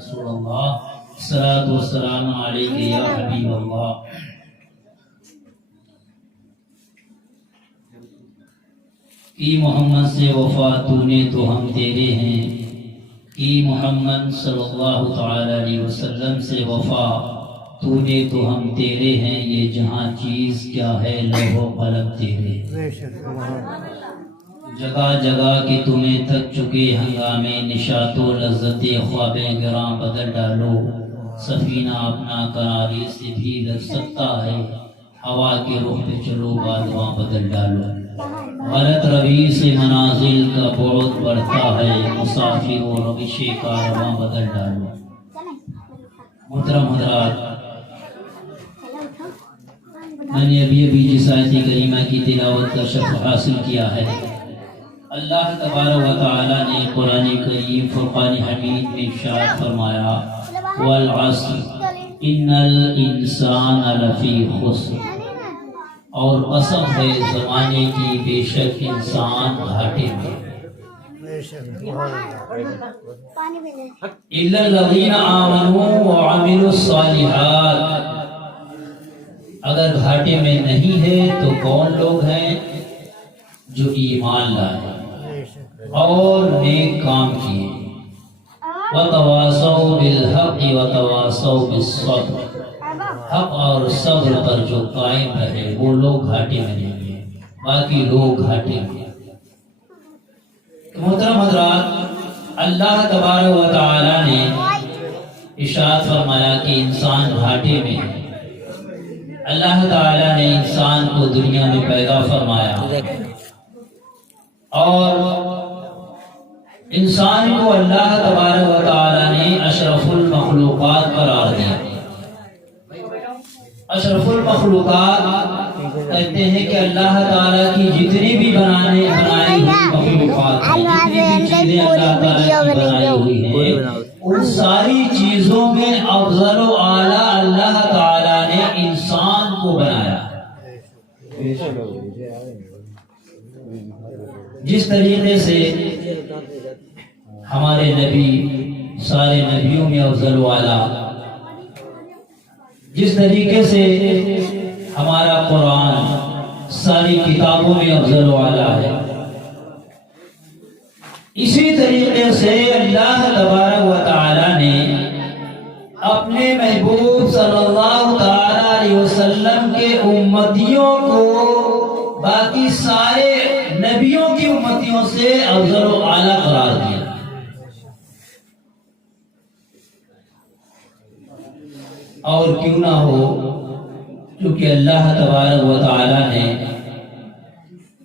رسول اللہ الصلاۃ والسلام علیک یا حبیب اللہ۔ کی محمد سے وفا تو نے تو ہم تیرے ہیں، کی محمد صلی اللہ تعالی علیہ وسلم سے وفا تو نے تو ہم تیرے ہیں، یہ جہاں چیز کیا ہے لوح و قلم تیرے۔ جگہ جگہ کے تمہیں تھک چکے ہنگامے، نشاط و لذت خواب گراں بدل ڈالو، سفینہ اپنا کنارے سے بھی لگ سکتا ہے، ہوا کے رخ پہ چلو بادواں بدل ڈالو، غلط روی سے منازل کا بعد بڑھتا ہے، مسافر و روش کارواں بدل ڈالو۔ محترم حضرات، میں نے ابھی جس آیت کریمہ کی تلاوت کا شرف حاصل کیا ہے، اللہ تبارک و تعالی نے قرآن کریم فرقان حمید میں ارشاد فرمایا والعصر ان الانسان لفی خسر، اور قسم ہے زمانے کی بے شک انسان گھاٹے میں، الا الذین آمنوا وعملوا الصالحات، اگر گھاٹے میں نہیں ہے تو کون لوگ ہیں؟ جو ایمان لائے اور نیک کام کیے، وتواصوا بالحق وتواصوا بالصبر، حق اور صبر پر جو قائم رہے وہ لوگ گھاٹے میں نہیں ہیں، باقی لوگ گھاٹے میں۔ محترم حضرات، اللہ تبارک و تعالی نے ارشاد فرمایا کہ انسان گھاٹے میں ہے۔ اللہ تعالی نے انسان کو دنیا میں پیدا فرمایا اور انسان کو اللہ تبارک و تعالی نے اشرف المخلوقات قرار دیا۔ اشرف المخلوقات کہتے ہیں کہ اللہ تعالی کی جتنی بھی بنائی ہوئی مخلوقات ہیں، جتنی بھی چیزیں اللہ تعالی کی بنائی ہوئی ہیں، ان ساری چیزوں میں افضل و اعلیٰ اللہ تعالی نے انسان کو بنایا۔ جس طریقے سے ہمارے نبی سارے نبیوں میں افضل و اعلیٰ، جس طریقے سے ہمارا قرآن ساری کتابوں میں افضل و اعلیٰ ہے، اسی طریقے سے اللہ تبارک و تعالی نے اپنے محبوب صلی اللہ تعالی علیہ وسلم کے امتیوں کو باقی سارے نبیوں کی امتیوں سے افضل و اعلیٰ قرار دیا۔ اور کیوں نہ ہو، کیونکہ اللہ تبارک و تعالی نے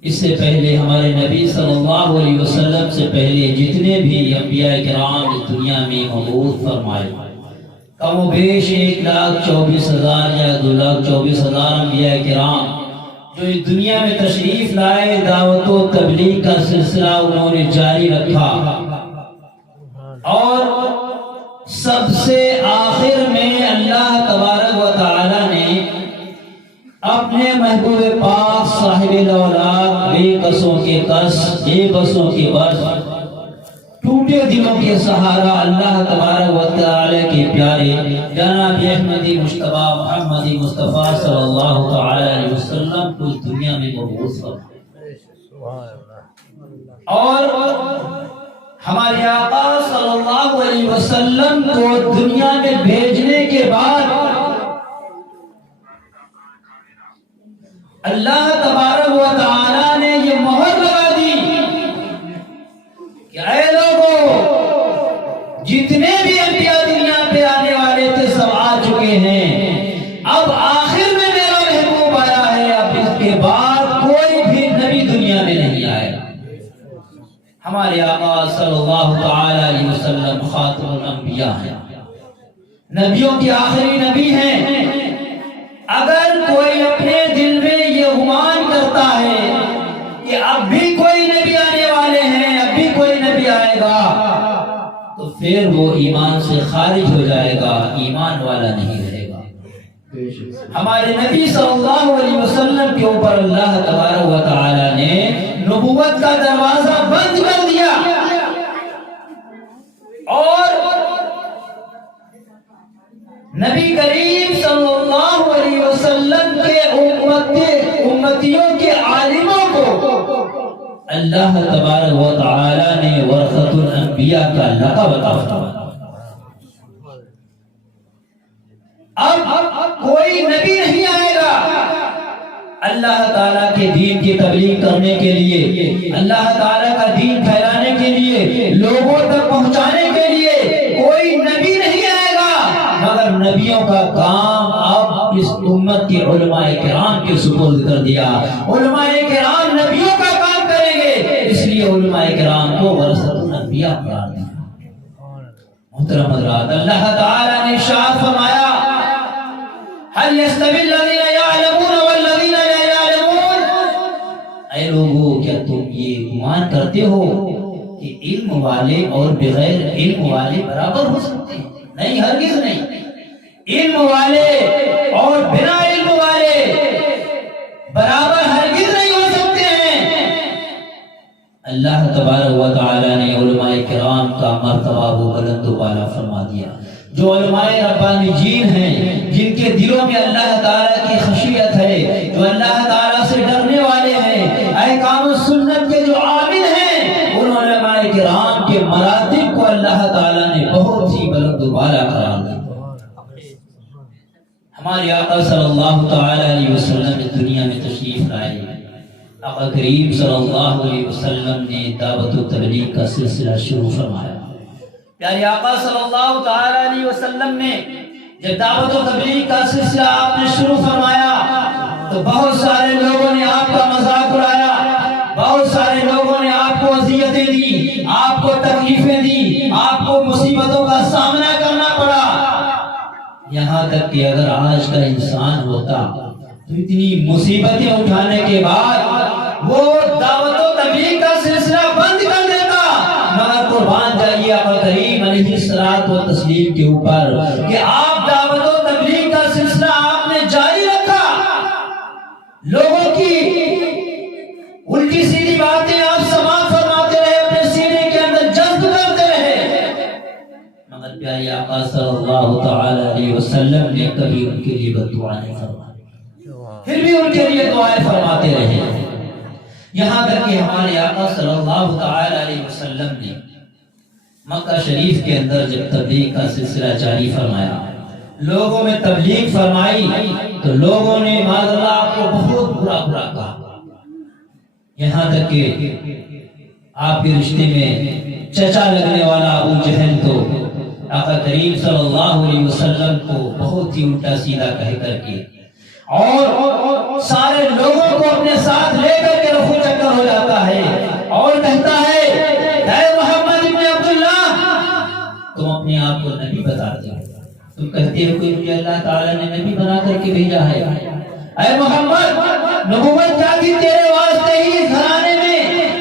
اس سے پہلے ہمارے نبی صلی اللہ علیہ وسلم سے پہلے جتنے بھی انبیاء کرام اس دنیا میں مبعوث فرمائے، کم و بیش 1,24,000 یا 2,24,000 انبیاء کرام جو اس دنیا میں تشریف لائے، دعوت و تبلیغ کا سلسلہ انہوں نے جاری رکھا، اور سب سے آخر میں اللہ تبارک و تعالی نے اپنے محبوب پاک صاحب الاولاد، بے کسوں کے کس، بے بسوں کے بس، ٹوٹے دلوں کے سہارا اللہ تبارک و تعالی کے پیارے جناب احمدی مجتبی محمدی مصطفیٰ صلی اللہ تعالی علیہ وسلم کو اس دنیا میں مبعوث فرمایا۔ اور ہمارے آقا صلی اللہ علیہ وسلم کو دنیا میں بھیجنے کے بعد اللہ تبارک و تعالی نے یہ مہر لگا دی کہ اے لوگوں، جتنے بھی انبیاء دنیا پہ آنے والے تھے سب آ چکے ہیں، اب آخر میں میرا محبوب آیا ہے، اب اس کے بعد کوئی بھی نبی دنیا میں نہیں آئے گا۔ ہمارے آقا صلی اللہ تعالی علیہ وسلم خاتم الانبیاء ہیں، نبیوں کے آخری نبی ہیں۔ اگر کوئی اپنے دل میں یہ گمان کرتا ہے کہ اب بھی کوئی نبی آنے والے ہیں، اب بھی کوئی نبی آئے گا، تو پھر وہ ایمان سے خارج ہو جائے گا، ایمان والا نہیں رہے گا۔ ہمارے نبی صلی اللہ علیہ وسلم کے اوپر اللہ تبارک و تعالی نے نبوت کا دروازہ بند کر دیا، اور نبی کریم صلی اللہ علیہ وسلم کے امتیوں کے عالموں کو اللہ تبارک و تعالی نے ورثۃ الانبیاء کا لقب عطا فرمایا۔ اب کوئی نبی نہیں آئے گا اللہ تعالیٰ کے دین کی تبلیغ کرنے کے لیے، اللہ تعالیٰ کا دین پھیلانے کے لیے، لوگوں تک پہنچانے کے لیے کوئی نبی نہیں آئے گا، مگر نبیوں کا کام اب اس امت کے علماء کرام کے سپرد کر دیا۔ علماء کرام نبیوں کا کام کریں گے، اس لیے علماء کرام کو ورثۃ الانبیاء قرار دیا۔ محترم حضرات، اللہ تعالیٰ نے ارشاد فرمایا هل يستوي الذين يعلمون والذين لا يعلمون، اے لوگو کیا تم یہ گمان کرتے ہو کہ علم والے اور بغیر علم والے برابر ہو سکتے ہیں؟ نہیں، ہرگز نہیں۔ علم والے اور بنا علم والے برابر ہرگز نہیں ہو سکتے ہیں۔ اللہ تبارک و تعالی نے علماء کرام کا مرتبہ وہ بلند و بالا فرما دیا۔ جو علماء ربانی جین ہیں، جن کے دلوں میں اللہ تعالیٰ کی خشیت ہے، جو اللہ تعالیٰ سے ڈرنے والے ہیں، احکام السنت کے جو عامل ہیں، ان علماء کرام کے مراتب کو اللہ تعالیٰ نے بہت ہی بلند و بالا قرار دیا۔ ہمارے آقا صلی اللہ تعالیٰ علیہ وسلم اس دنیا میں تشریف لائے۔ آقا کریم صلی اللہ علیہ وسلم نے دعوت و تبلیغ کا سلسلہ شروع فرمایا۔ پیارے آقا صلی اللہ تعالی علیہ وسلم نے جب دعوت و تبلیغ کا سلسلہ آپ نے شروع فرمایا تو بہت سارے لوگوں نے آپ کا مذاق اڑایا، بہت سارے لوگوں نے آپ کو اذیتیں دی، آپ کو تکلیفیں دی، آپ کو مصیبتوں کا سامنا کرنا پڑا۔ یہاں تک کہ اگر آج کا انسان ہوتا تو اتنی مصیبتیں اٹھانے کے بعد وہ دعوت و تبلیغ کا سلسلہ بند کر دیتا، مگر قربان جائیے آقا کریم علیہ الصلوۃ والتسلیم کے اوپر کہ آپ دعوت و تبلیغ کا سلسلہ آپ نے جاری رکھا، لوگوں کی الٹی سیدھی باتیں آپ سماعت فرماتے رہے، اپنے سینے کے اندر جذب کرتے رہے، مگر پیارے آقا صلی اللہ تعالی علیہ وسلم نے کبھی ان کے لیے بد دعا نہیں فرمائی، پھر بھی ان کے لیے دعائیں فرماتے رہے، یہاں تک کہ ہمارے آقا صلی اللہ تعالی علیہ وسلم نے مکہ شریف کے اندر جب تبلیغ کا سلسلہ جاری فرمایا، لوگوں میں تبلیغ فرمائی تو لوگوں نے معاذ اللہ آپ کو بہت برا کہا، یہاں تک کہ آپ کے رشتے میں چچا لگنے والا ابو جہل تو آقا کریم صلی اللہ علیہ وسلم کو بہت ہی الٹا سیدھا کہہ کر کے اور سارے لوگوں کو اپنے ساتھ لے کر کے رفو چکر ہو جاتا ہے اور کہتا ہے اے محمد ابن عبداللہ، تم اپنے آپ کو نبی بتاتے ہو، تم کہتے ہو کہ مجھے اللہ تعالیٰ نے نبی بنا کر کے بھیجا ہے، اے محمد نبوت کیا تھی تیرے واسطے ہی گھرانے میں،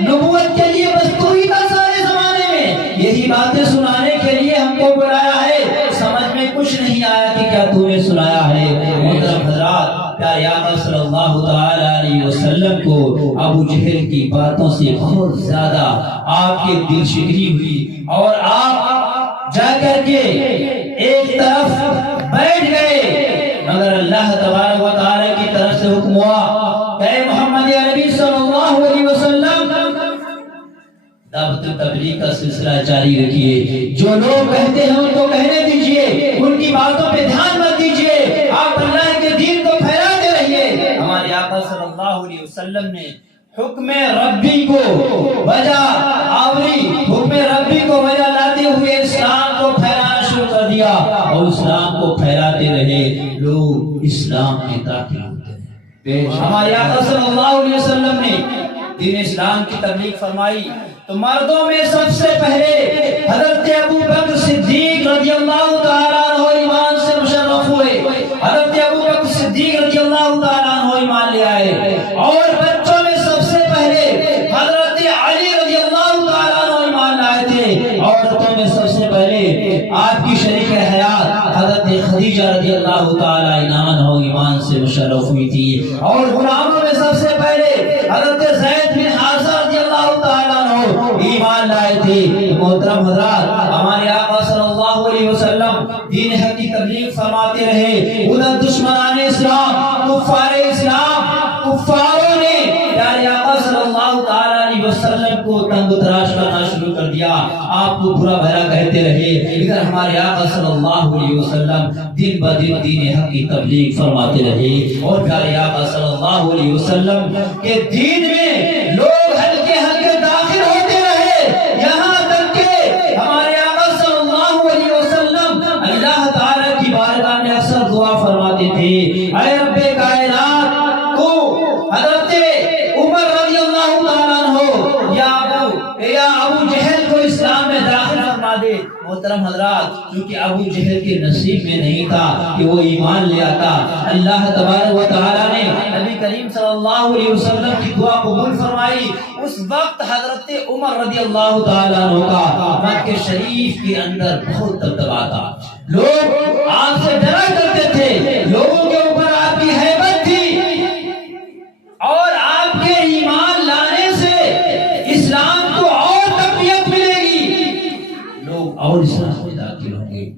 نبوت کے لیے بس تو ہی تھا سارے زمانے میں، یہی باتیں سنانے کے لیے ہم کو بلایا ہے، سمجھ میں کچھ نہیں آیا کہ کیا تو نے سنایا ہے۔ محترم حضرات، پیارے آقا صلی اللہ تعالی علیہ وسلم کو ابو جہل کی باتوں سے بہت زیادہ آپ کے دل شکنی ہوئی اور آپ جا کر کے ایک طرف بیٹھ گئے، مگر اللہ تبارک و تعالی کی طرف سے حکم ہوا کہ اے محمد عربی صلی اللہ علیہ وسلم دعوت تبلیغ کا سلسلہ جاری رکھیے، جو لوگ کہتے ہیں ان کو کہنے دیجئے، ان کی باتوں پہ دھیان مت دیجئے، آپ اللہ کے دین کو پھیلاتے رہیے۔ ہمارے آقا صلی اللہ علیہ وسلم نے حکم ربی کو وجہ آوری، حکم ربی کو وجہ لاتے ہوئے اسلام کو پھیلانا شروع کر دیا اور اسلام کو پھیلاتے رہے، لوگ اسلام میں داخل ہوتے رہے۔ ہمارے آقا صلی اللہ علیہ وسلم نے دین اسلام کی تبلیغ فرمائی تو مردوں میں سب سے پہلے حضرت ابو بکر صدیق رضی اللہ تعالیٰ عنہ ایمان سے مشرف ہوئے، حضرت ابو بکر صدیق رضی اللہ تعالیٰ عنہ ایمان لے آئے، اور بچوں میں سب سے پہلے حضرت علی رضی اللہ تعالیٰ عنہ ایمان لائے تھے، عورتوں میں سب سے پہلے آپ کی شریک حیات حضرت خدیجہ رضی اللہ تعالیٰ عنہ ایمان سے مشرف ہوئی تھی، اور غلاموں میں سب سے پہلے حضرت زید بن حارثہ رضی اللہ تعالیٰ عنہ ایمان لائے تھے۔ محترم حضرات، ہمارے آقا صلی اللہ علیہ وسلم دین حق کی تبلیغ فرماتے رہے، ادھر دشمنان اسلام، کفار اسلام، کفاروں نے پیارے آقا صلی اللہ تعالی علیہ وسلم کو تنگ و تراش کرنا شروع کر دیا، آپ کو برا بھلا کہتے رہے۔ ادھر ہمارے آقا صلی اللہ علیہ وسلم دن بہ دن دین حق کی تبلیغ فرماتے رہے، اور پیارے آقا صلی اللہ علیہ وسلم کے دین میں لوگ ہلکے ہلکے داخل ہوتے رہے، یہاں تک کہ ہمارے آقا صلی اللہ علیہ وسلم اللہ تعالی کی بارگاہ میں اکثر دعا فرماتے تھے، اے رب کائنات، تو حضرت عمر رضی اللہ تعالیٰ عنہ یا ابو جہل کو اسلام میں داخل فرما دے۔ محترم حضرات، کیونکہ ابو جہل کے نصیب میں نہیں تھا کہ وہ ایمان لے آتا، اللہ تبارک و تعالیٰ نے نبی کریم صلی اللہ علیہ وسلم کی دعا قبول فرمائی۔ اس وقت حضرت عمر رضی اللہ تعالیٰ عنہ کا مکہ شریف کے اندر بہت دبدبا تھا، لوگ آپ سے ڈرا کرتے تھے، لوگوں کے اوپر آپ کی ہیبت تھی، اور آپ کے ایمان لانے سے اسلام کو اور تقویت ملے گی، لوگ اور اسلام میں داخل ہوں گے۔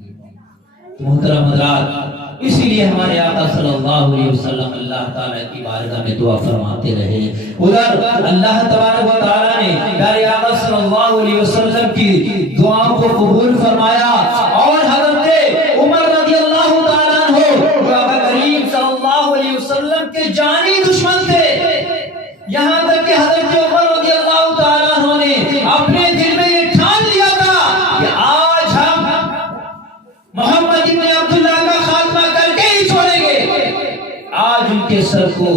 محترم حضرات، اسی لیے ہمارے آقا صلی اللہ علیہ وسلم اللہ تعالیٰ کی بارگاہ میں دعا فرماتے رہے۔ ادھر اللہ تبارک و تعالیٰ نے پیارے آقا صلی اللہ علیہ وسلم کی دعاؤں کو قبول فرمایا، اور حضرت عمر رضی اللہ تعالیٰ عنہ آقا کریم صلی اللہ علیہ وسلم کے جانی دشمن تھے، یہاں تک کہ حضرت عمر رضی اللہ تعالیٰ عنہ نے اپنے دل میں یہ ٹھان لیا تھا کہ آج ہم محمد بن عبداللہ کا خاتمہ کر کے ہی چھوڑیں گے، آج ان کے سر کو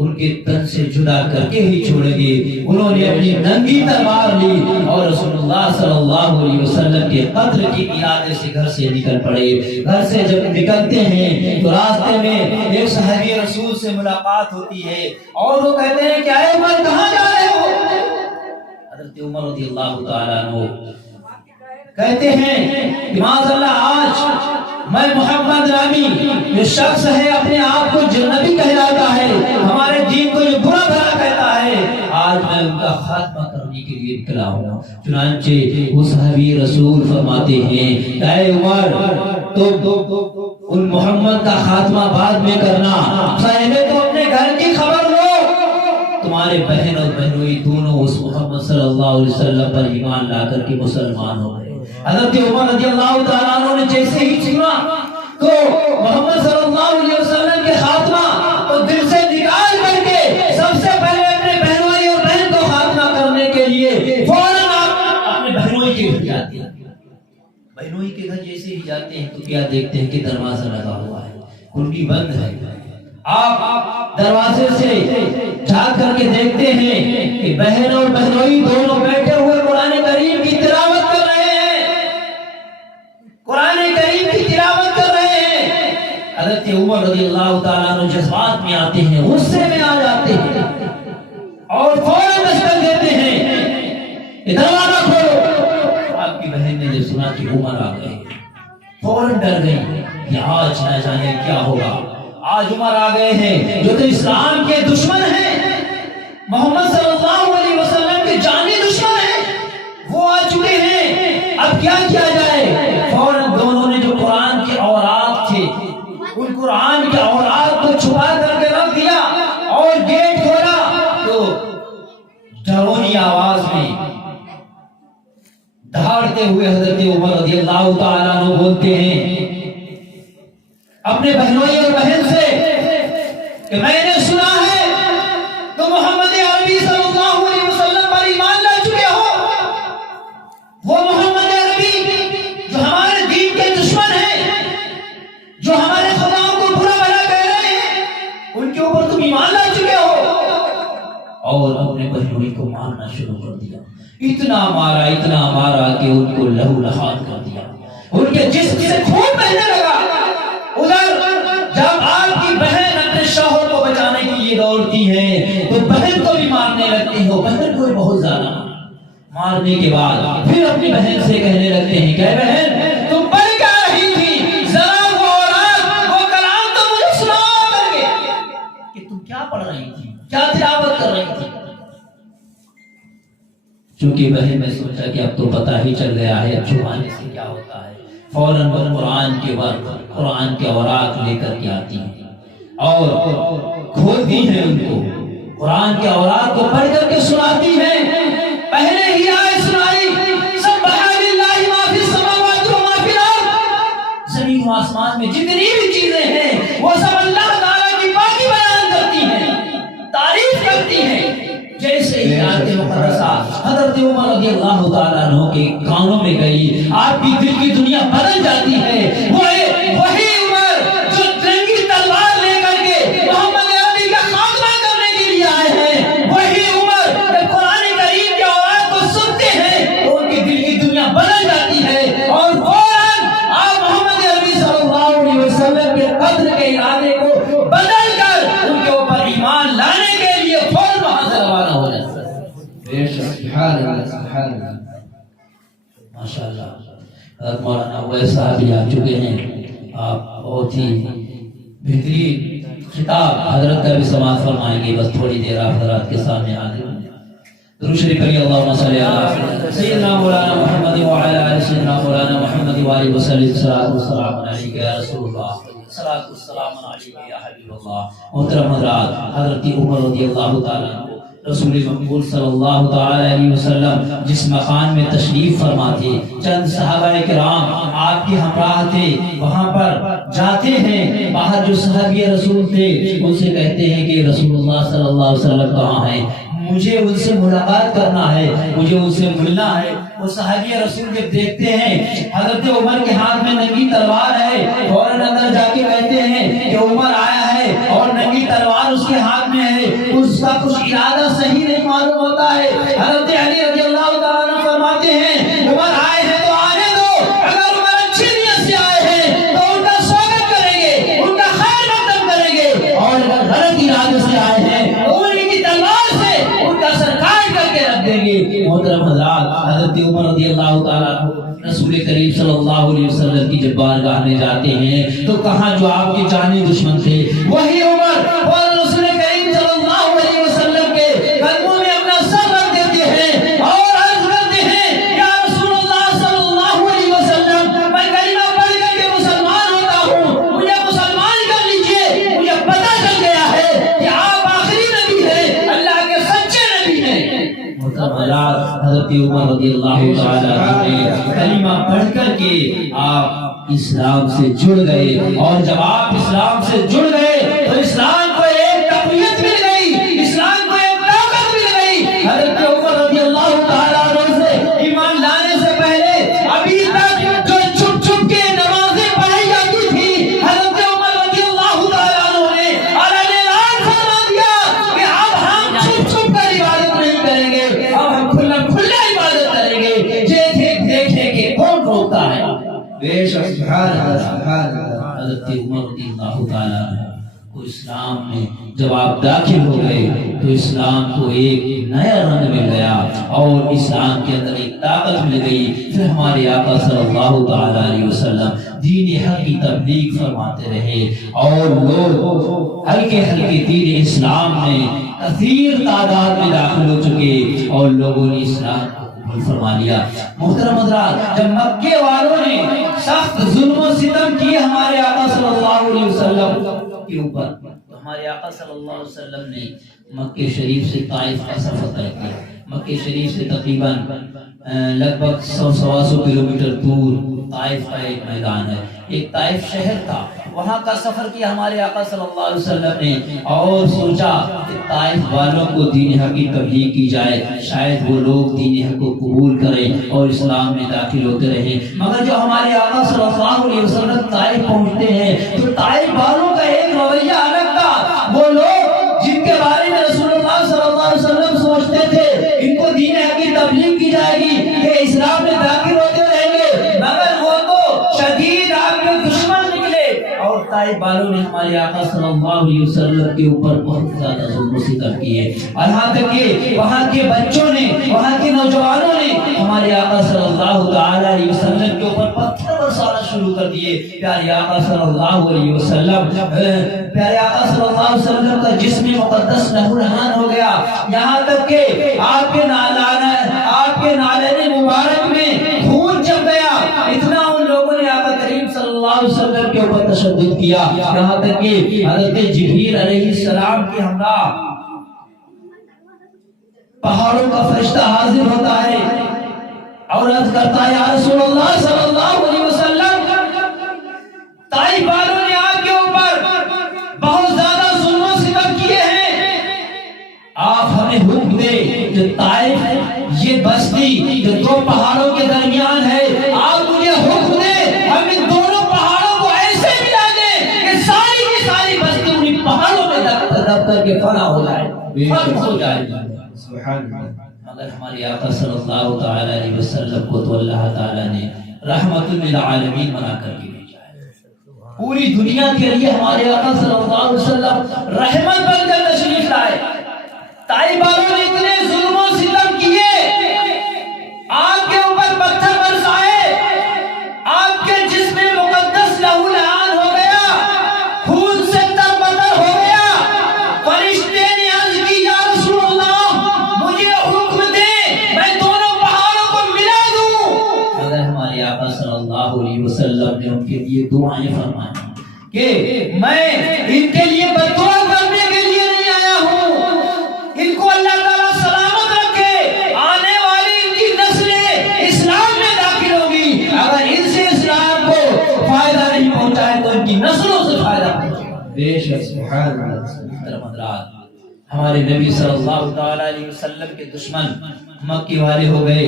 ان کے تن سے جدا کر کے ہی چھوڑیں گے۔ انہوں نے اپنی ننگی تلوار لی اور رسول اللہ صلی اللہ علیہ وسلم کے قتل کی ارادے سے گھر سے نکل پڑے۔ گھر سے جب نکلتے ہیں تو راستے میں ایک صحابی رسول سے ملاقات ہوتی ہے، اور وہ کہتے ہیں کہ اے عمر، کہاں جا رہے ہو؟ حضرت عمر رضی اللہ تعالیٰ عنہ کہتے ہیں کہ معاذ اللہ، آج میں محمد نامی جو شخص ہے اپنے آپ کو جنبی کہلاتا ہے، ہمارے دین کو جو برا بھلا کہتا ہے، آج میں ان کا خاتمہ کرنے کے لیے نکلا ہوں۔ چنانچہ وہ صحابی رسول فرماتے ہیں کہ اے عمر، تو ان محمد کا خاتمہ بعد میں کرنا، پہلے تو اپنے گھر کی خبر لو، تمہارے بہن اور بہنوئی دونوں اس محمد صلی اللہ علیہ وسلم پر ایمان لا کر کے مسلمان ہو گئے۔ حضرت عمر رضی اللہ تعالیٰ عنہ نے جیسے ہی سنا تو محمد صلی اللہ علیہ وسلم کے خاتمہ تو دل سے نکال کر کے سب سے پہلے اپنے بہنوئی اور بہن کو خاتمہ کرنے کے لیے فوراً آپ اپنے بہنوئی کے گھر جاتے ہیں۔ بہنوئی کے گھر جیسے ہی جاتے ہیں تو کیا دیکھتے ہیں کہ دروازہ لگا ہوا ہے، کنڈی بند ہے۔ آپ دروازے سے جھانک کر کے دیکھتے ہیں کہ بہن اور بہنوئی دونوں بیٹھے ہوئے قرآن کریم کی تلاوت کر رہے ہیں، قرآن کریم کی تلاوت کر رہے ہیں۔ حضرت عمر رضی اللہ تعالیٰ عنہ جذبات میں آتے ہیں، غصے میں آ جاتے ہیں، اور فوراً دستک دیتے ہیں کہ دروازہ کھولو۔ آپ کی بہن نے جب سنا کہ عمر آ گئے، فوراً ڈر گئی کہ آج نہ جانے کیا ہوگا، آج عمر آ گئے ہیں جو تو اسلام کے دشمن ہیں، محمد صلی اللہ علیہ وسلم کے جانی دشمن ہیں، وہ آ چکے ہیں، اب کیا کیا جائے؟ فوراً دونوں نے جو قرآن کے اوراق تھے ان قرآن کے اوراق کو چھپا کر کے رکھ دیا، اور گیٹ کھولا تو ڈرونی آواز میں دھاڑتے ہوئے حضرت عمر رضی اللہ تعالیٰ عنہ بولتے ہیں اپنے بہنوئی اور بہن سے کہ میں نے سنا ہے تو محمد عربی صلی اللہ علیہ وسلم پر ایمان لا چکے ہو، وہ محمد عربی جو ہمارے دین کے دشمن ہیں، جو ہمارے خداؤں کو برا بھلا کہہ رہے ہیں، ان کے اوپر تم ایمان لا چکے ہو۔ اور اپنے بہنوئی کو مارنا شروع کر دیا، اتنا مارا کہ ان کو لہو لہاد کر دیا، ان کے جسم سے خون بہنے لگا۔ ادھر جب آپ کی بہن اپنے شوہر کو بچانے کے لیے دوڑتی ہے تو بہن کو بھی مارنے لگتی ہو، بہن کو بھی بہت زیادہ مارنے کے بعد پھر اپنی بہن سے کہنے لگتے ہیں کہ بہن تم پڑھ کیا رہی تھی، ذرا وہ اوراد وہ کلام تو مجھے سناؤ کر کے کہ تم کیا پڑھ رہی تھی، کیا تلاوت کر رہی تھی۔ چونکہ بہن میں سوچا کہ اب تو پتہ ہی چل گیا ہے، اب چھپانے سے کیا ہوتا ہے، فوراً وہ قرآن کے ورق، قرآن کے اوراق لے کر کے آتی ہیں اور کھولتی ہیں ان کو، قرآن کے اوراق کو پڑھ کر کے سناتی ہیں۔ پہلے ہی آیت سنائی، سبح للہ ما فی السماوات و ما فی الارض، زمین و آسمان میں جتنی بھی چیزیں ہیں وہ سب اللہ تعالیٰ کی پاکی بیان کرتی ہیں، تعریف کرتی ہیں۔ جیسے ہی آیت مقدسہ حضرت عمر رضی اللہ تعالیٰ عنہ کے کانوں میں گئی، آپ کی دل کی دنیا بدل جاتی ہے۔ وہی عمر جو جنگی تلوار لے کر کے محمد عربی کا خاتمہ کرنے کے لیے آئے ہیں، وہی عمر جب قرآن کریم کے اوراق کو سنتے ہیں تو ان کی دل کی دنیا بدل جاتی ہے اور فوراً آپ محمد عربی صلی اللہ علیہ وسلم کے قتل کے ارادے کو بدل کر ان کے اوپر ایمان لانے کے لیے فوراً وہاں سے روانہ ہو جاتے ہیں۔ بے شک، سبحان اللہ، سبحان اللہ، ماشاء اللہ۔ حضرت مولانا اویس صاحب بھی آ چکے ہیں، آپ بہت ہی بہترین خطاب حضرت کا بھی سماعت فرمائیں گے، بس تھوڑی دیر آپ حضرات کے سامنے حاضر ہوں۔ درود شریف پڑھیے، اللہم صلی علی سیدنا مولانا محمد وعلی آل سیدنا مولانا محمد وآلہ وسلم، صلاۃ والسلام علیک یا رسول اللہ، صلاۃ والسلام علیک یا حبیب اللہ۔ محترم حضرات، حضرت عمر رضی اللہ تعالیٰ عنہ رسول مقبول صلی اللہ تعالی علیہ وسلم جس مکان میں تشریف فرما تھے، چند صحابہ کرام آپ کے ہمراہ تھے، وہاں پر جاتے ہیں، باہر جو صحابی رسول تھے ان سے کہتے ہیں کہ رسول اللہ صلی اللہ علیہ وسلم کہاں ہیں، مجھے ان سے ملاقات کرنا ہے، مجھے ان سے ملنا ہے۔ وہ صحابی رسول جب دیکھتے ہیں حضرت عمر کے ہاتھ میں ننگی تلوار ہے، فوراً اندر جا کے کہتے ہیں کہ عمر آیا ہے اور ننگی تلوار اس کے ہاتھ میں ہے، اس کا کچھ ارادہ صحیح نہیں معلوم ہوتا ہے۔ حضرت علی رضی اللہ تعالیٰ عنہ فرماتے ہیں عمر آئے ہیں تو آنے دو، اگر عمر اچھی نیت سے آئے ہیں تو ان کا سواگت کریں گے، ان کا خیر مقدم کریں گے، اور اگر غلط ارادے سے آئے ہیں تو ان کی تلوار سے ان کا سر کاٹ کر کے رکھ دیں گے۔ محترم حضرات، حضرت عمر رضی اللہ تعالیٰ عنہ رسول کریم صلی اللہ علیہ وسلم کی جب بارگاہ میں جاتے ہیں تو کہاں جو آپ کے جانی دشمن تھے وہی عمر اور رسول کریم صلی اللہ علیہ وسلم کے قدموں میں اپنا سر رکھ دیتے ہیں اور عرض کرتے ہیں یا رسول اللہ صلی اللہ علیہ وسلم، میں کلمہ پڑھ کر کے مسلمان ہوتا ہوں، مجھے مسلمان کر لیجئے، مجھے پتہ چل گیا ہے کہ آپ آخری نبی ہیں، اللہ کے سچے نبی ہیں۔ حضرت عمر رضی اللہ تعالیٰ عنہ کلمہ پڑھ کر کے آپ اسلام سے جڑ گئے، اور جب آپ اسلام سے جڑ گئے تو اسلام کو ایک تقویت مل گئی، اسلام کو ایک طاقت مل گئی۔ حضرت عمر رضی اللہ تعالیٰ عنہ سے ایمان لانے سے پہلے ابھی تک جو چھپ چھپ کے نمازیں پڑھی جاتی تھی، حضرت عمر رضی اللہ تعالیٰ عنہ نے اعلان فرما دیا کہ اب ہم چھپ چھپ کر عبادت نہیں کریں گے، اب ہم کھلا عبادت کریں گے، دیکھنے کے کون روکتا ہے۔ بے شک، سبحان اللہ۔ حضرت عمر رضی اللہ تعالیٰ عنہ کو اسلام میں جب آپ داخل ہو گئے تو اسلام کو ایک نیا رنگ مل گیا اور اسلام کے اندر ایک طاقت مل گئی۔ پھر ہمارے آقا صلی اللہ تعالیٰ علیہ وسلم دین حق کی تبلیغ فرماتے رہے اور لوگ ہلکے ہلکے دین اسلام میں کثیر تعداد میں داخل ہو چکے اور لوگوں نے اسلام فرما لیا۔ محترم حضرات، جب مکے والوں نے سخت ظلم و ستم کیے ہمارے آقا صلی اللہ علیہ وسلم کے اوپر، تو ہمارے آقا صلی اللہ علیہ وسلم نے مکے شریف سے طائف کا سفر طے کیا۔ مکے شریف سے تقریباً لگ بھگ 100-125 کلومیٹر دور طائف کا ایک میدان ہے، ایک طائف شہر تھا، وہاں کا سفر کیا ہمارے آقا صلی اللہ علیہ وسلم نے اور سوچا کہ طائف والوں کو دین حق کی تبلیغ کی جائے، شاید وہ لوگ دین حق کو قبول کریں اور اسلام میں داخل ہوتے رہیں۔ مگر جو ہمارے آقا صلی اللہ علیہ وسلم طائف پہنچتے ہیں تو طائف والوں کا ایک رویہ الگ تھا۔ وہ لوگ جن کے بارے میں رسول اللہ صلی اللہ علیہ وسلم سوچتے تھے ان کو دین حق کی تبلیغ کی جائے گی، یہ اسلام میں داخل ہوتے رہیں گے، مگر وہ تو شدید آپ کے دشمن نکلے اور طائف والوں نے ہمارے آقا صلی اللہ علیہ وسلم کے اوپر بہت زیادہ ظلم و ستم کیے، اور یہاں تک کہ وہاں کے بچوں نے، وہاں کے نوجوانوں نے ہمارے آقا صلی اللہ تعالی علیہ وسلم کے اوپر پتھر برسانا شروع کر دیے۔ پیارے آقا صلی اللہ علیہ وسلم کا جسم مقدس لہو لہان ہو گیا، یہاں تک کہ آپ کے نالین مبارک میں خون جم گیا۔ اتنا ان لوگوں نے آقا تشدد کیا، یہاں تک کہ حضرت جبریل علیہ السلام کے ہمراہ پہاڑوں کا فرشتہ حاضر ہوتا ہے اور عرض کرتا ہے یا رسول اللہ صلی اللہ علیہ وسلم، طائف والوں نے آپ کے اوپر بہت زیادہ ظلم و ستم کیے ہیں، آپ ہمیں حکم دے کہ طائف یہ بستی جو دو پہاڑوں کے درمیان ہے، آپ مجھے حکم دے ہم ان دونوں پہاڑوں کو ایسے ملا دیں کہ ساری کی ساری بستی ان پہاڑوں میں دب کر کے فنا ہو جائے، ختم ہو جائے۔ مگر ہمارے آقا صلی اللہ تعالی علیہ وسلم کو تو اللہ تعالی نے رحمت للعالمین بنا کر کے بھیجا ہے، پوری دنیا کے لیے ہمارے آقا صلی اللہ علیہ وسلم رحمت بن کر تشریف لائے۔ طائف والوں نے اتنے ظلم و ستم کیے، آپ کے اوپر پتھر برسائے، آپ کے جسم مقدس لہو لہان ہو گیا، خون سے تربتر ہو گیا۔ فرشتے نے عرض کی یا رسول اللہ مجھے حکم دے میں دونوں پہاڑوں کو ملا دوں، مگر ہمارے آقا صلی اللہ علیہ وسلم نے ان کے لیے دعائیں فرمائیں کہ میں ان کے لیے بددعا کرنے کے لیے نہیں آیا ہوں، ان کو اللہ تعالیٰ سلامت رکھے، آنے والی ان کی نسلیں اسلام میں داخل ہوگی، اگر ان سے اسلام کو فائدہ نہیں پہنچائے تو ان کی نسلوں سے فائدہ پہنچے گا۔ بے شک سبحان اللہ۔ ہمارے نبی صلی اللہ تعالی علیہ وسلم کے دشمن مکے والے ہو گئے،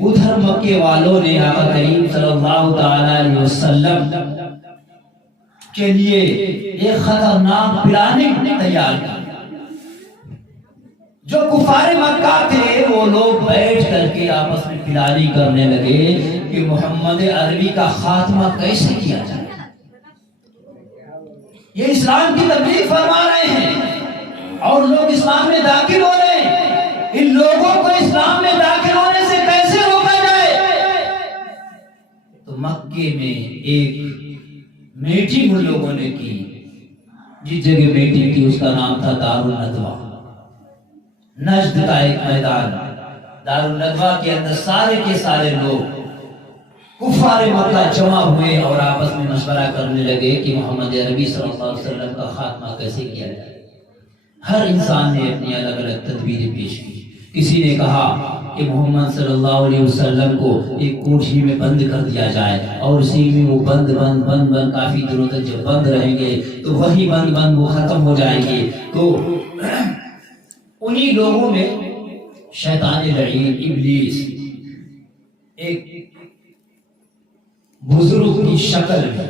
ادھر مکے والوں نے آقا کریم صلی اللہ تعالی علیہ وسلم کے لیے ایک خطرناک پلاننگ تیار کی۔ جو کفار مکہ تھے وہ لوگ بیٹھ کر کے آپس میں پلاننگ کرنے لگے کہ محمد عربی کا خاتمہ کیسے کیا جائے۔ یہ اسلام کی تبلیغ فرما رہے ہیں اور لوگ اسلام میں داخل ہو رہے ہیں، ان لوگوں کو اسلام میں داخل ہونے سے کیسے روکا جائے؟ تو مکے میں ایک میٹنگ ان لوگوں نے کی، جس جگہ میٹنگ کی اس کا نام تھا دار الندوہ، نجد کا ایک میدان۔ دار الندوہ کے اندر سارے کے سارے لوگ کفار مکہ جمع ہوئے اور آپس میں مشورہ کرنے لگے کہ محمد عربی صلی اللہ علیہ وسلم کا خاتمہ کیسے کیا جائے۔ ہر انسان نے اپنی الگ الگ تدبیریں پیش کی۔ کسی نے کہا کہ محمد صلی اللہ علیہ وسلم کو ایک کوٹھی میں بند کر دیا جائے اور اسی میں وہ بند کافی دنوں تک جب بند رہیں گے تو وہی بند وہ ختم ہو جائیں گے۔ تو انہی لوگوں میں شیطان لعین ابلیس ایک بزرگ کی شکل میں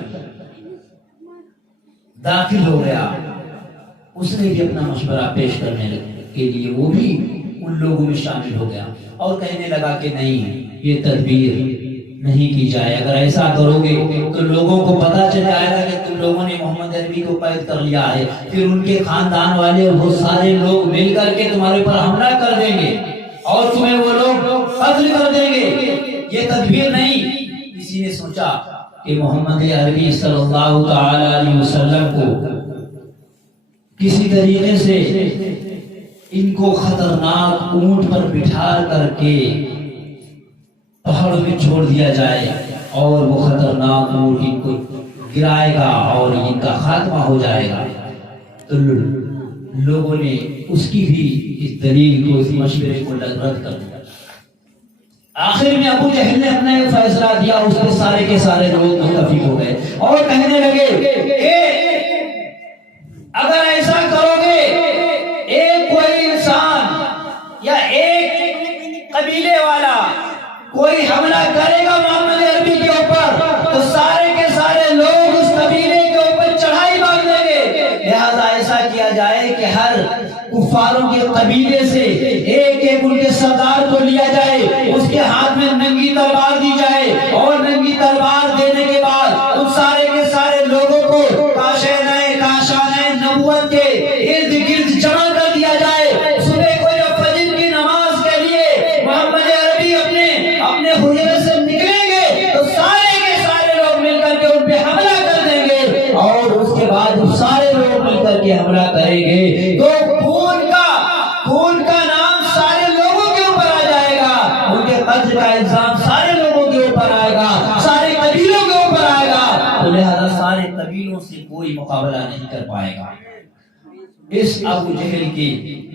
داخل ہو گیا، اس نے بھی اپنا مشورہ پیش کرنے کے لیے وہ بھی ان لوگوں میں شامل ہو گیا اور کہنے لگا کہ نہیں، یہ تدبیر نہیں کی جائے، اگر ایسا کرو گے تو لوگوں کو پتا چل جائے گا کہ تم لوگوں نے محمد عربی کو قید کر لیا ہے، پھر ان کے خاندان والے اور بہت سارے لوگ مل کر کے تمہارے پر حملہ کر دیں گے اور تمہیں وہ لوگ قتل کر دیں گے، یہ تدبیر نہیں۔ کسی نے سوچا کہ محمد عربی صلی اللہ تعالی علیہ وسلم کو کسی طریقے سے ان کو خطرناک اونٹ پر بٹھا کر کے پہاڑوں میں چھوڑ دیا جائے اور وہ خطرناک اونٹ ان کو گرائے گا اور ان کا خاتمہ ہو جائے گا۔ تو لوگوں نے اس کی بھی اس دلیل کو، اس مشورے کو رد کر دیا۔ آخر میں ابو جہل نے اپنا ایک فیصلہ دیا، اس کے سارے کے سارے لوگ متفق ہو گئے اور کہنے لگے کہ اگر ایسا کرو گے، ایک کوئی انسان یا ایک قبیلے والا کوئی حملہ کرے گا محمد عربی کے اوپر تو سارے کے سارے لوگ اس قبیلے کے اوپر چڑھائی باندھ دیں گے، لہذا ایسا کیا جائے کہ ہر کفاروں کے قبیلے سے ایک ایک ان کے سردار کو لیا جائے، اس کے ہاتھ میں ننگی تلوار دی جائے اور ننگی تلوار دینے کے بعد ان سارے کے سارے لوگوں کو کاشانۂ نبوت کے ارد گرد جمع کر دیا جائے۔ صبح کو جب فجر کی نماز کے لیے محمد عربی اپنے حجرے سے نکلیں گے تو سارے کے سارے لوگ مل کر کے ان پہ حملہ کر دیں گے اور اس کے بعد سارے لوگ مل کر کے حملہ کریں گے تو خون کا نام سارے لوگوں کے اوپر آ جائے گا، ان کے قتل کا الزام سارے لوگوں کے نبیوں سے کوئی مقابلہ نہیں کر پائے گا۔ اس ابو جہل کے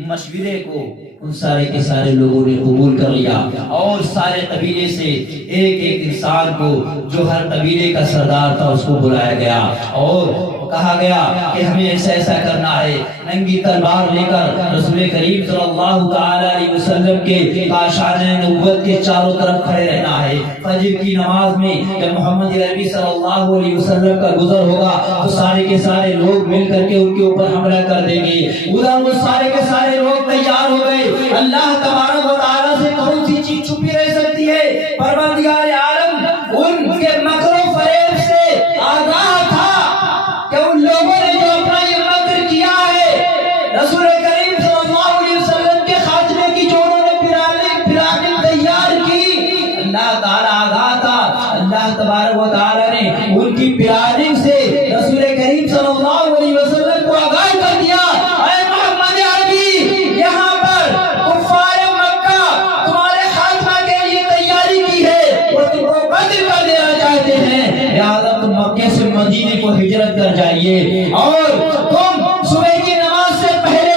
مشورے کو ان سارے کے سارے لوگوں نے قبول کر لیا اور سارے قبیلے سے ایک ایک انسان کو جو ہر قبیلے کا سردار تھا اس کو بلایا گیا اور کہا گیا کہ ہمیں ایسا کرنا ہے۔ ننگی تلوار لے کر رسول کریم صلی اللہ تعالی علیہ وسلم کے کاشان نبوت کے چاروں طرف کھڑے رہنا ہے۔ فجر کی نماز میں جب محمد عربی صلی اللہ علیہ وسلم کا گزر ہوگا تو سارے کے سارے لوگ مل کر کے ان کے اوپر حملہ کر دیں گے۔ ادھر وہ سارے کے سارے لوگ تیار ہو گئے۔ اللہ تبارک و تعالی سے کون سی چیز چھپی رہ سکتی ہے؟ پروردگار عالم ان کے مکر و فریب سے آگاہ تھا کہ ان لوگوں نے جو اپنا یہ مکر کیا ہے رسول کریم صلی اللہ علیہ وسلم کے خاتمے کی جو انہوں نے پلاننگ تیار کی، اللہ تعالی آگاہ تھا۔ اللہ تبارک و تعالی نے ان کی پلاننگ سے رسول کریم صلی اللہ علیہ وسلم کو آگاہ کر دیا، اے محمد عربی یہاں پر کفار مکہ تمہارے خاتمہ کے لیے تیاری کی ہے، وہ تم کو قتل کر دینا چاہتے ہیں، لہذا تم مکے سے مدینے کو ہجرت کر جائیے اور تم صبح کی نماز سے پہلے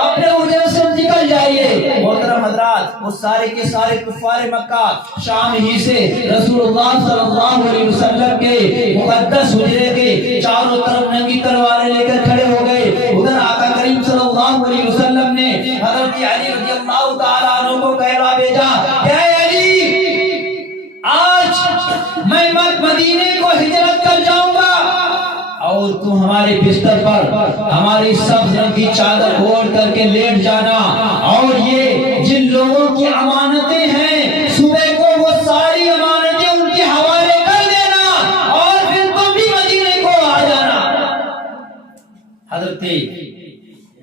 اپنے اجر سے نکل جائیے۔ محترم حضرات، وہ سارے کے سارے کفار مکہ شام ہی سے رسول اللہ صلی اللہ علیہ وسلم کے مقدس حجرے کے چاروں طرف ننگی تلواریں لے کر کھڑے ہو گئے۔ ادھر آقا کریم صلی اللہ علیہ وسلم نے حضرت علی رضی اللہ تعالیٰ عنہ کو کہلا بھیجا کہ اے علی، آج میں مدینے کو ہجرت کر جاؤں گا اور تم ہمارے بستر پر ہماری سبز رنگ کی چادر اوڑھ کر کے لیٹ جانا، اور یہ جن لوگوں کی امانتیں ہیں صبح کو وہ ساری امانتیں ان کے حوالے کر دینا اور پھر تم بھی مدینے کو آ جانا۔ حضرت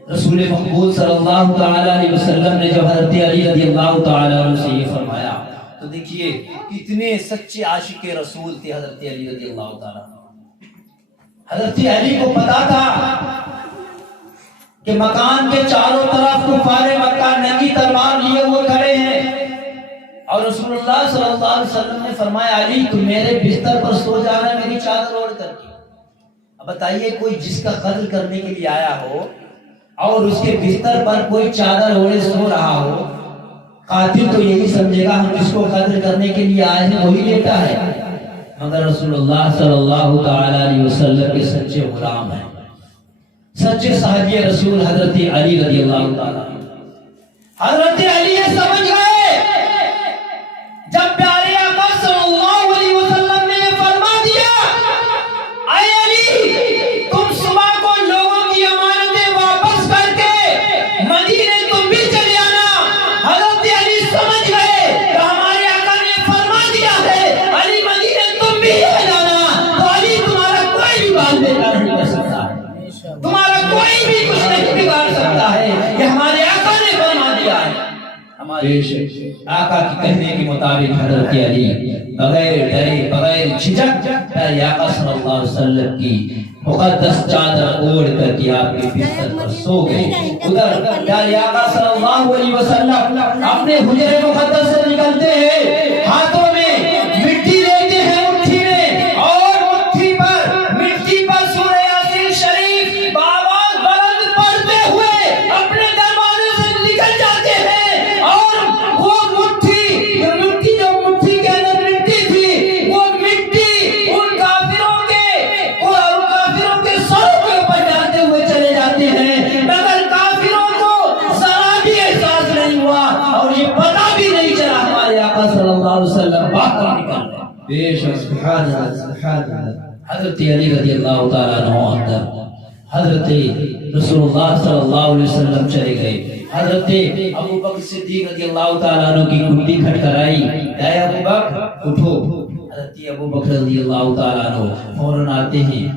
رسول مقبول صلی اللہ تعالی علیہ وسلم نے جب حضرت علی رضی اللہ تعالی عنہ سے یہ فرمایا تو دیکھیے کتنے سچے عاشق رسول تھے حضرت علی رضی اللہ تعالی عنہ۔ حضرت علی کو پتا تھا کہ مکان کے چاروں طرف کفار مکہ ننگی تلوار لیے وہ کھڑے ہیں، اور رسول اللہ صلی اللہ علیہ وسلم نے فرمایا علی تم میرے بستر پر سو جانا میری چادر اوڑھ کر کے۔ اب بتائیے کوئی جس کا قتل کرنے کے لیے آیا ہو اور اس کے بستر پر کوئی چادر اوڑھے سو رہا ہو، قاتل تو یہی سمجھے گا ہم جس کو قتل کرنے کے لیے آئے ہیں وہی لیتا ہے، مگر رسول اللہ صلی اللہ تعالی علیہ وسلم کے سچے غلام ہیں، سچے صحابی رسول حضرت علی رضی اللہ تعالی عنہ۔ حضرت علی یہ سمجھ گئے جب پیارے آقا صلی اللہ علیہ وسلم نے یہ فرما دیا اے علی تم صبح کو لوگوں کی امانتیں واپس کر کے مدینے تم بھی چلے آنا۔ حضرت علی سمجھ گئے کہ ہمارے آقا نے فرما دیا ہے علی مدینے تم بھی جانا، تو علی تمہارا کوئی بھی بات بیکار نہیں کر سکتا، تمہارا کوئی بھی کچھ نہیں بگاڑ سکتا ہے، یہ ہمارے آقا نے فرما دیا ہے۔ ہمارے آقا کی کہنے کے مطابق حضرت علی بغیر ڈرے بغیر جھجک پیارے آقا صلی اللہ علیہ وسلم کی مقدس چادر اوڑھ کر کے آپ کے بستر پر سو گئے۔ ادھر پیارے آقا صلی اللہ علیہ وسلم اپنے حجرے مقدس سے نکلتے ہیں، ہاتھوں میں مٹی لیتے ہیں مٹھی میں، اور مٹی پر سورہ یاسین شریف بآواز بلند پڑھتے ہوئے اپنے دروازے سے نکل جاتے ہیں، اور وہ مٹھی جو مٹھی کے اندر مٹی تھی وہ مٹی ان کافروں کے سروں کے اوپر جاتے ہوئے چلے جاتے ہیں، مگر کافروں کو ذرا بھی احساس نہیں ہوا اور یہ پتہ بھی نہیں چلا ہمارے آقا صلی اللہ علیہ وسلم باہر نکل گئے۔ بے شک سبحان اللہ سبحان اللہ۔ حضرت علی رضی اللہ تعالیٰ عنہ اندر، حضرت رسول اللہ صلی اللہ علیہ وسلم چلے گئے، حضرت ابو بکر صدیق رضی اللہ تعالیٰ عنہ کی کنڈی کھٹکھٹائی، اے ابو بکر اٹھو۔ حضرت ابو بکر رضی اللہ تعالیٰ عنہ فوراً آتے ہیں۔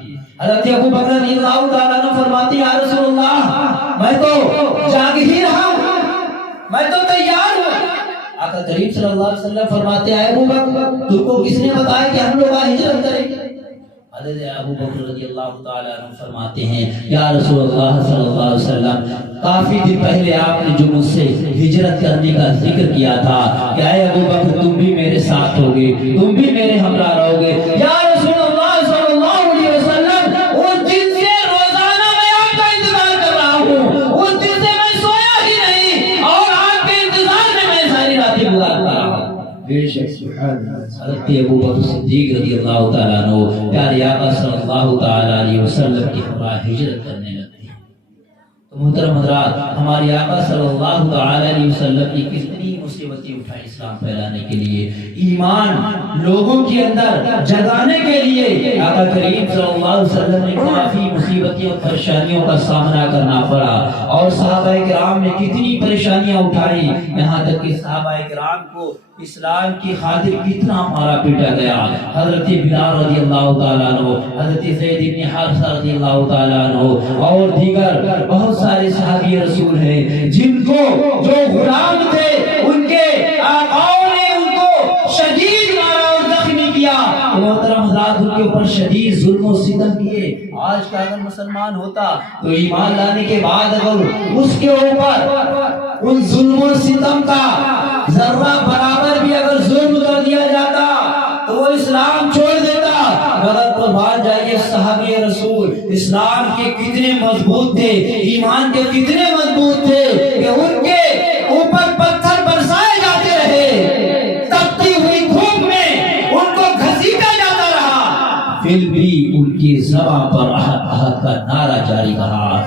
حضرت ابو بکر رضی اللہ تعالیٰ عنہ فرماتے ہیں یا رسول اللہ میں تو جاگ ہی رہا ہوں، میں تو تیار ہوں۔ آقا کریم صلی اللہ علیہ وسلم فرماتے ہیں ابو بکر تم کو کس نے بتایا کہ ہم لوگ ہجرت کریں گے؟ حضرت ابو بکر رضی اللہ تعالیٰ عنہ فرماتے ہیں یا رسول اللہ صلی اللہ علیہ وسلم کافی دن پہلے آپ نے جو مجھ سے ہجرت کرنے کا ذکر کیا تھا کہ اے ابو بکر تم بھی میرے ساتھ ہوگے، تم بھی میرے ہمراہ رہو گے، یا حضرت ابو بکر صدیق رضی اللہ تعالیٰ عنہ پیارے آقا صلی اللہ تعالیٰ علیہ وسلم کی ہمراہ ہجرت کرنے لگتے ہیں. تو محترم حضرات، ہمارے آقا صلی اللہ تعالیٰ علیہ وسلم کی کتنی مصیبتیں اٹھائی اسلام پھیلانے کے لیے، ایمان لوگوں کے اندر جگانے کے لیے. آقا کریم صلی اللہ علیہ وسلم نے کافی مصیبتیں اور پریشانیوں کا سامنا کرنا پڑا، اور صحابہ کرام نے کتنی پریشانیاں اٹھائی، یہاں تک کہ صحابہ کرام کو اسلام کی خاطر کتنا مارا پیٹا گیا. حضرت بلال رضی اللہ تعالیٰ عنہ، حضرت زید بن حارثہ رضی اللہ تعالیٰ عنہ اور دیگر بہت سارے صحابی رسول ہیں جن کو جو غلام تھے ان کے آقاؤں نے ان کو شدید مارا اور زخمی کیا. محترم حضرات، ان کے اوپر شدید ظلم و ستم کیے. آج کا اگر مسلمان ہوتا تو ایمان لانے کے بعد اگر اس کے اوپر ان ظلم و ستم کا ذرہ برابر بھی اگر ظلم کر دیا جاتا تو وہ اسلام چھوڑ دیتا. مگر قربان جائیے صحابی رسول اسلام کے کتنے مضبوط تھے، ایمان کے کتنے مضبوط تھے کہ ان کے اوپر پتھر برسائے جاتے رہے، تپتی ہوئی دھوپ میں ان کو گھسیٹا جاتا رہا، پھر بھی ان کی زبان پر احد احد کا نعرہ جاری رہا.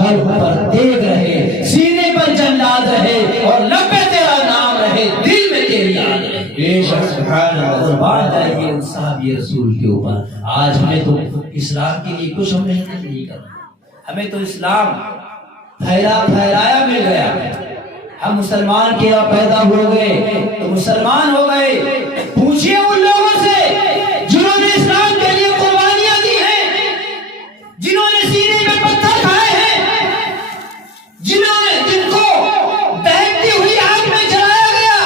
ہر پر دیکھ رہے، سینے پر جلاد رہے، اور لب پہ تیرا نام رہے، دل میں تیری یاد رہے. سبحان اللہ. قربان جائیے ان صحابی رسول کے اوپر. آج ہمیں تو اسلام کے لیے کچھ ہم محنت نہیں کر رہے، ہمیں تو اسلام پھیلایا مل گیا. ہم مسلمان کے یہاں پیدا ہو گئے تو مسلمان ہو گئے. پوچھئے ان لوگوں سے جنہوں نے اسلام کے لیے قربانیاں دی ہیں، جنہوں نے سینے میں پتھر کھائے ہیں، جن کو دہتی ہوئی آگ میں جلایا گیا،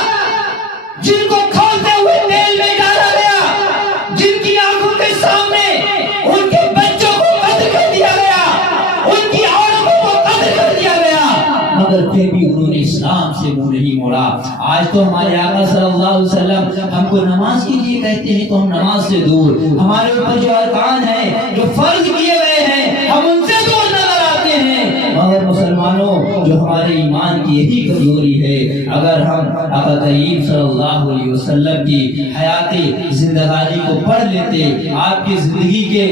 جن کو کھولتے ہوئے تیل میں ڈالا گیا، جن کی آنکھوں کے سامنے ان کے بچوں کو قتل کر دیا گیا، ان کی عورتوں کو قتل کر دیا گیا، مگر پھر بھی انہوں نے اسلام سے منہ نہیں موڑا. آج تو ہمارے آقا صلی اللہ علیہ وسلم ہم کو نماز کے لیے کہتے ہیں تو ہم نماز سے دور، ہمارے اوپر جو ارکان ہیں جو فرض کیے گئے ہیں ہم ان سے دور نظر آتے ہیں. مگر مسلمانوں، جو ہمارے ایمان کی یہی کمزوری ہے، اگر ہم آقا کریم صلی اللہ علیہ وسلم کی حیات زندگانی کو پڑھ لیتے، آپ کی زندگی کے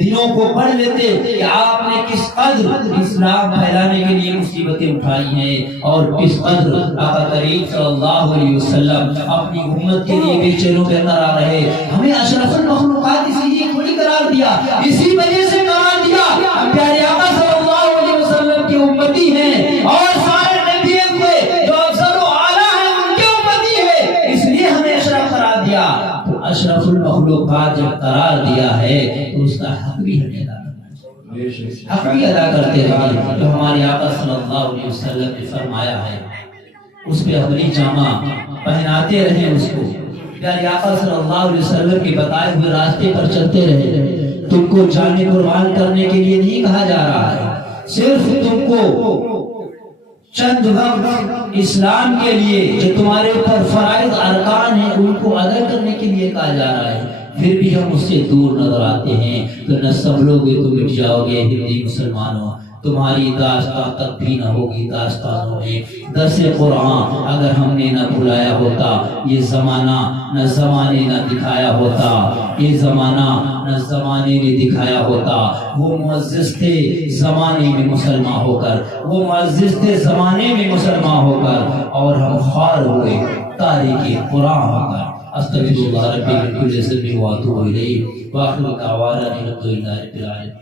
دنوں کو پڑھ لیتے کہ آپ نے کس قدر اسلام پھیلانے کے لیے مصیبتیں اٹھائی ہیں، اور کس قدر آقا کریم صلی اللہ علیہ وسلم اپنی امت کے لیے بے چینوں کے اندر آ رہے. ہمیں اشرف المخلوقات اسی لیے تھوڑی قرار دیا، اسی وجہ سے قرار دیا. ہم پیارے آقا صلی اللہ علیہ وسلم کی امتی ہیں، اور سارے نبیوں کے جو افضل و اعلیٰ ہیں ان کے امتی ہیں، اس لیے ہمیں اشرف قرار دیا. تو اشرف المخلوقات جب قرار دیا ہے تو اس کا حق بھی ہمیں ادا کرنا چاہیے، حق بھی ادا کرتے رہے. تو ہمارے آقا صلی اللہ علیہ وسلم نے فرمایا ہے اس پہ اپنی جامہ پہناتے رہے اس کو. پیارے آقا صلی اللہ علیہ وسلم کے بتائے ہوئے راستے پر چلتے رہے. تم کو جان قربان کرنے کے لیے نہیں کہا جا رہا ہے، صرف تم کو چند وقت اسلام کے لیے جو تمہارے اوپر فرائض ارکان ہیں ان کو ادا کرنے کے لیے کہا جا رہا ہے. پھر بھی ہم اس سے دور نظر آتے ہیں. تو نہ سنبھلو گے تو مٹ جاؤ گے. ہندی مسلمانوں، تمہاری داستان تک بھی نہ ہوگی داستانوں میں. درس قرآن اگر ہم نے نہ بلایا ہوتا، یہ زمانہ نہ زمانے نہ دکھایا ہوتا، یہ زمانہ نہ زمانے نے دکھایا ہوتا. وہ معزز تھے زمانے میں مسلمان ہو کر، وہ معزز تھے زمانے میں مسلمان ہو کر، اور ہم خوار ہوئے تاریخ قرآن ہو کر. استغفر اللہ ربی من کل ذنب واتوب الیہ، واخر دعوانا الحمد للہ رب العالمین.